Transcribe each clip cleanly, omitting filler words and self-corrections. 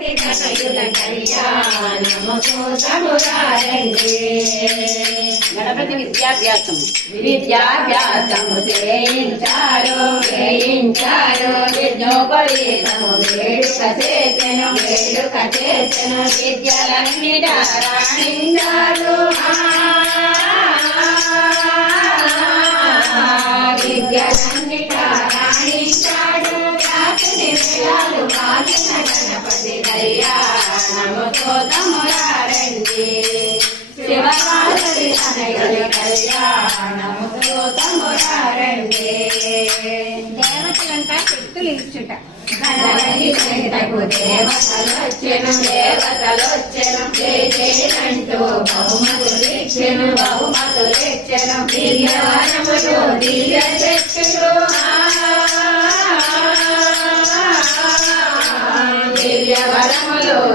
పార్వతి తనయుల కళ్యాణము చూసమురారండి. గణపతి విద్యాభ్యాసము చేయించారు విజ్ఞోపరీతము వేడుక చేసెను విద్యలన్నీ రాణించారు విద్యలన్నీ రాణించాడు వ్యాసుని వేళాలు వాసిన గణపతి కళ్యాణము చూసమురారండి. శివపార్వతి తనయుల కళ్యాణము చూసమురారండి. దేవతలంతా శక్తులు ఇచ్చుట దేవతలొచ్చెను జయంటూ బహుమతులిచ్చెను దివ్యవరములు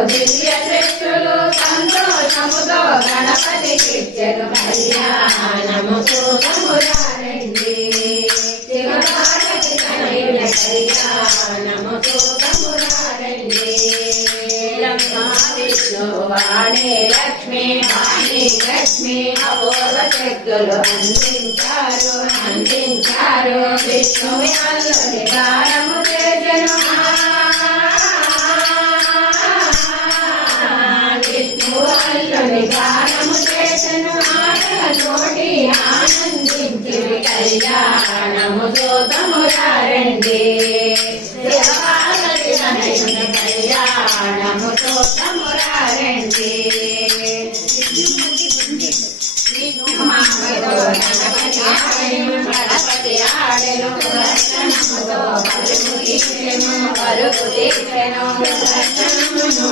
దివ్య శక్తులు సంతోషముతో గణపతికిచ్చెను కళ్యాణము చూసమురారండి. శివపార్వతి తనయుల కళ్యాణము చూసమురారండి. విష్ణు వాణి లక్ష్మి అపూర్వ శక్తులు అందించారు విష్ణువి అల్లుని గానము చేసెను ఆటలతోటి ఆనందించి కళ్యాణము చూసమురారండి. శివపార్వతి తనయుల కళ్యాణము చూసమురారండి. గణపతి ఆడెను దర్శనముతో పలుకు తీసెను దర్శనమును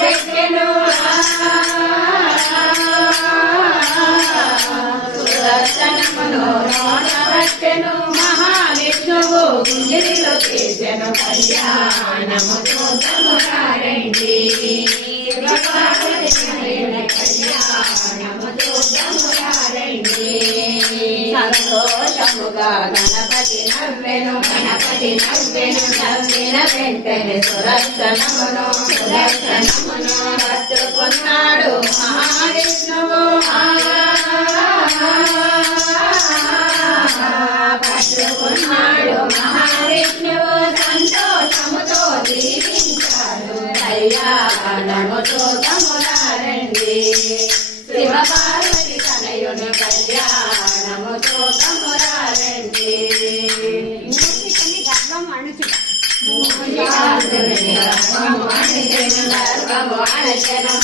పెట్టెను నోటబెట్టెను మహావిష్ణువు గుండెలో చేసెను కళ్యాణము చూసమురారండి. శివపార్వతి తనయుల కళ్యాణము చూసమురారండి. సంతోషముగా గణపతి నవ్వెను నవ్విన వెంటనే సుదర్శనమును పట్టుకున్నాడు మహావిష్ణువు సంతోషముతో దీవించాడు కళ్యాణము చూసమురారండి. శివపార్వతి తనయుని కళ్యాణము చూసమురారండి. మూషికని గర్భం అణుచుట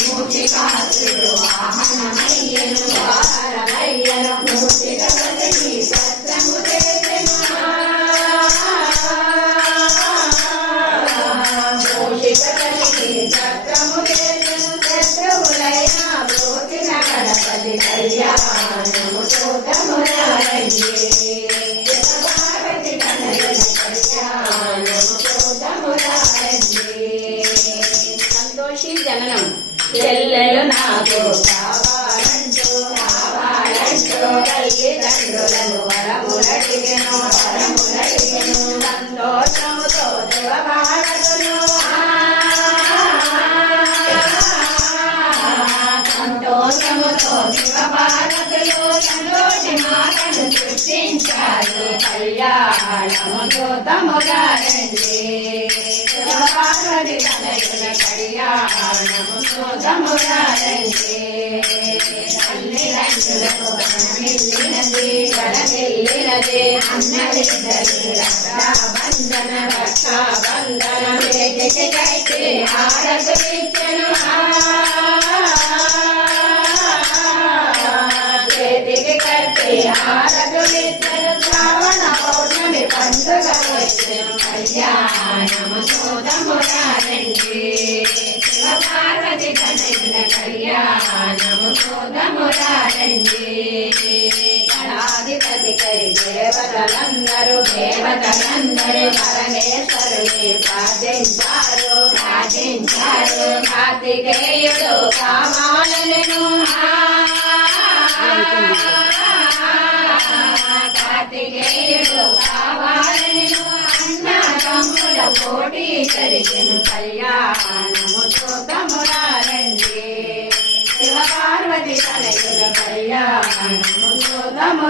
మూషికాసుడు వాహనమయ్యను వారమయ్యను మూషికపతికి సత్రము చేసెను శత్రువులైన బ్రోచిన గణపతి కళ్యాణము చూసమురారండి. శివపార్వతి తనయుల కళ్యాణము చూసమురారండి. సంతోషి జననం చెల్లెలు నాకు కావాలంటూ తల్లిదండ్రులను వరములడిగెను సంతోషముతో దేవభారతులు సంతోషి మాటను సృష్టించారు కళ్యాణము చూసమురారండి. శివపార్వతి తనయుల కళ్యాణము చూసమురారండి. తల్లిదండ్రులకు వరమిల్లినది అన్నలిద్దరి రక్షాబంధన చేతికైతే హారతులిచ్చెను చేతికి కట్టి హారతులిచ్చెను శ్రావణ పౌర్ణమి పండుగ వచ్చెను కళ్యాణము చూసమురారండి. శివపార్వతి తనయుల కళ్యాణము చూసమురారండి. కళాధిపతికై దేవతలందరూ పరమేశ్వరుని ప్రార్థించారు కార్తికేయుడు కావాలనెను కార్తికేయుడు కావాలనెను అన్న తమ్ముల కోటి జరిగిన కళ్యాణము చూద్దామురారండి శివ పార్వతి తనయుల కళ్యాణము చూద్దామురా